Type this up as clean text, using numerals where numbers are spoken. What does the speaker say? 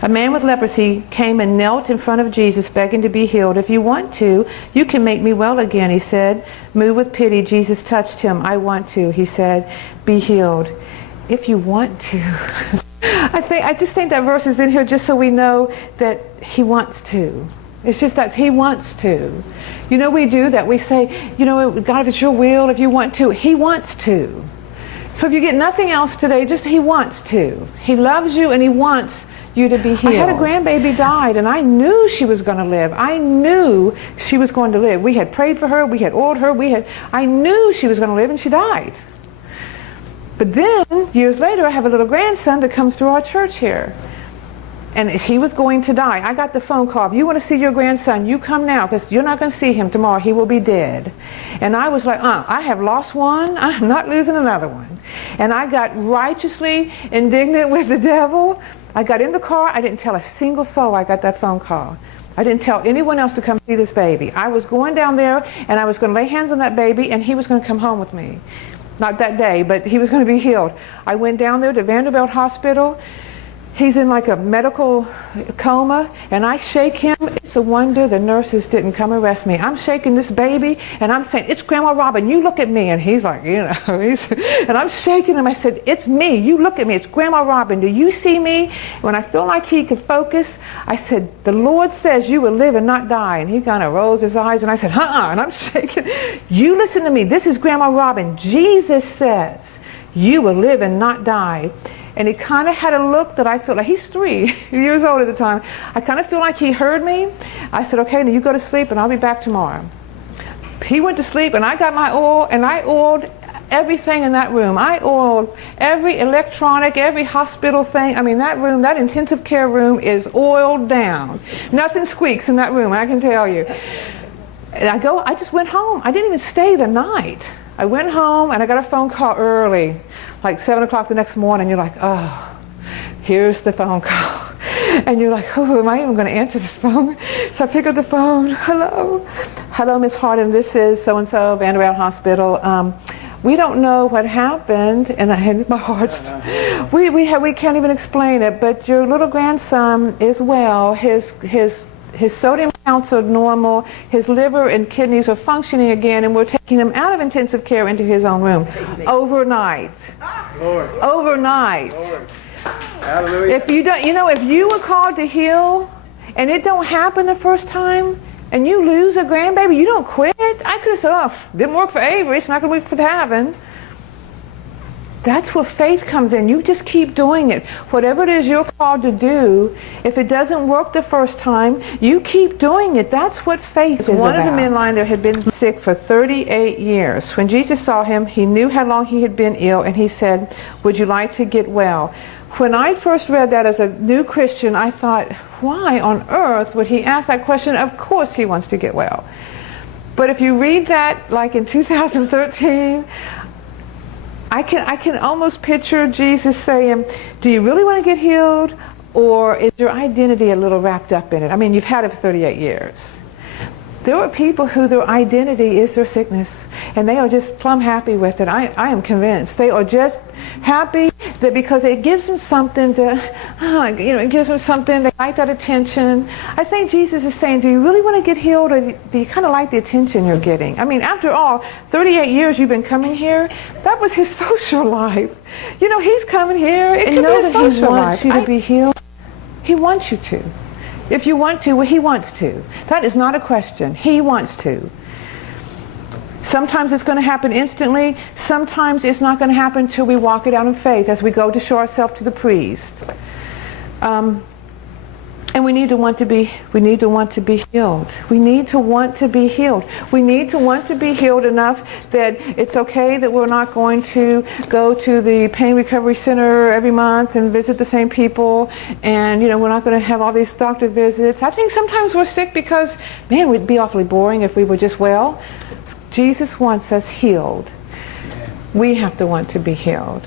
A man with leprosy came and knelt in front of Jesus, begging to be healed. "If you want to, you can make me well again," he said. Moved with pity, Jesus touched him. "I want to," he said. "Be healed." If you want to. I just think that verse is in here just so we know that he wants to. It's just that he wants to. You know, we do that. We say, you know, God, if it's your will, if you want to. He wants to. So if you get nothing else today, just he wants to. He loves you and he wants you to be healed. I had a grandbaby died and I knew she was going to live. I knew she was going to live. We had prayed for her. We had oiled her. I knew she was going to live, and she died. But then, years later, I have a little grandson that comes to our church here. And he was going to die. I got the phone call. "If you want to see your grandson, you come now, because you're not going to see him tomorrow. He will be dead." And I was like, I have lost one. I'm not losing another one. And I got righteously indignant with the devil. I got in the car. I didn't tell a single soul I got that phone call. I didn't tell anyone else to come see this baby. I was going down there, and I was going to lay hands on that baby, and he was going to come home with me. Not that day, but he was going to be healed. I went down there to Vanderbilt Hospital. He's in like a medical coma, and I shake him. It's a wonder the nurses didn't come arrest me. I'm shaking this baby, and I'm saying, "It's Grandma Robin, you look at me." And he's like, you know, and I'm shaking him. I said, "It's me, you look at me, it's Grandma Robin, do you see me?" When I feel like he could focus, I said, "The Lord says you will live and not die." And he kind of rolls his eyes, and I said, and I'm shaking. "You listen to me, this is Grandma Robin. Jesus says you will live and not die." And he kind of had a look that I feel like, he's 3 years old at the time. I kind of feel like he heard me. I said, "Okay, now you go to sleep and I'll be back tomorrow." He went to sleep, and I got my oil, and I oiled everything in that room. I oiled every electronic, every hospital thing. I mean, that room, that intensive care room is oiled down. Nothing squeaks in that room, I can tell you. And I just went home. I didn't even stay the night. I went home, and I got a phone call early, like 7 o'clock the next morning. You're like, oh, here's the phone call. And you're like, oh, am I even going to answer this phone? So I pick up the phone. "Hello. Hello, Miss Hardin. This is so-and-so, Vanderbilt Hospital. We don't know what happened." And I had my heart. We can't even explain it, but your little grandson is well. His sodium counts are normal, his liver and kidneys are functioning again, and we're taking him out of intensive care into his own room. Overnight. Lord. Overnight. Lord. Hallelujah. If you don't, if you were called to heal, and it don't happen the first time, and you lose a grandbaby, you don't quit. I could have said, "Oh, didn't work for Avery, it's not going to work for Tavin." That's where faith comes in. You just keep doing it. Whatever it is you're called to do, if it doesn't work the first time, you keep doing it. That's what faith is about. One of the men lying there had been sick for 38 years. When Jesus saw him, he knew how long he had been ill, and he said, "Would you like to get well?" When I first read that as a new Christian, I thought, why on earth would he ask that question? Of course he wants to get well. But if you read that like in 2013, I can almost picture Jesus saying, "Do you really want to get healed, or is your identity a little wrapped up in it?" I mean, you've had it for 38 years. There are people who their identity is their sickness, and they are just plumb happy with it. I am convinced. They are just happy that because it gives them something to, it gives them something, they like that attention. I think Jesus is saying, do you really want to get healed, or do you kind of like the attention you're getting? I mean, after all, 38 years you've been coming here, that was his social life. He's coming here, it could be a social life. He wants you to be healed. He wants you to. If you want to, well, he wants to. That is not a question. He wants to. Sometimes it's going to happen instantly. Sometimes it's not going to happen until we walk it out in faith as we go to show ourselves to the priest. And we need to want to be healed. We need to want to be healed. We need to want to be healed enough that it's okay that we're not going to go to the pain recovery center every month and visit the same people, and we're not going to have all these doctor visits. I think sometimes we're sick because, man, we'd be awfully boring if we were just well. Jesus wants us healed. We have to want to be healed.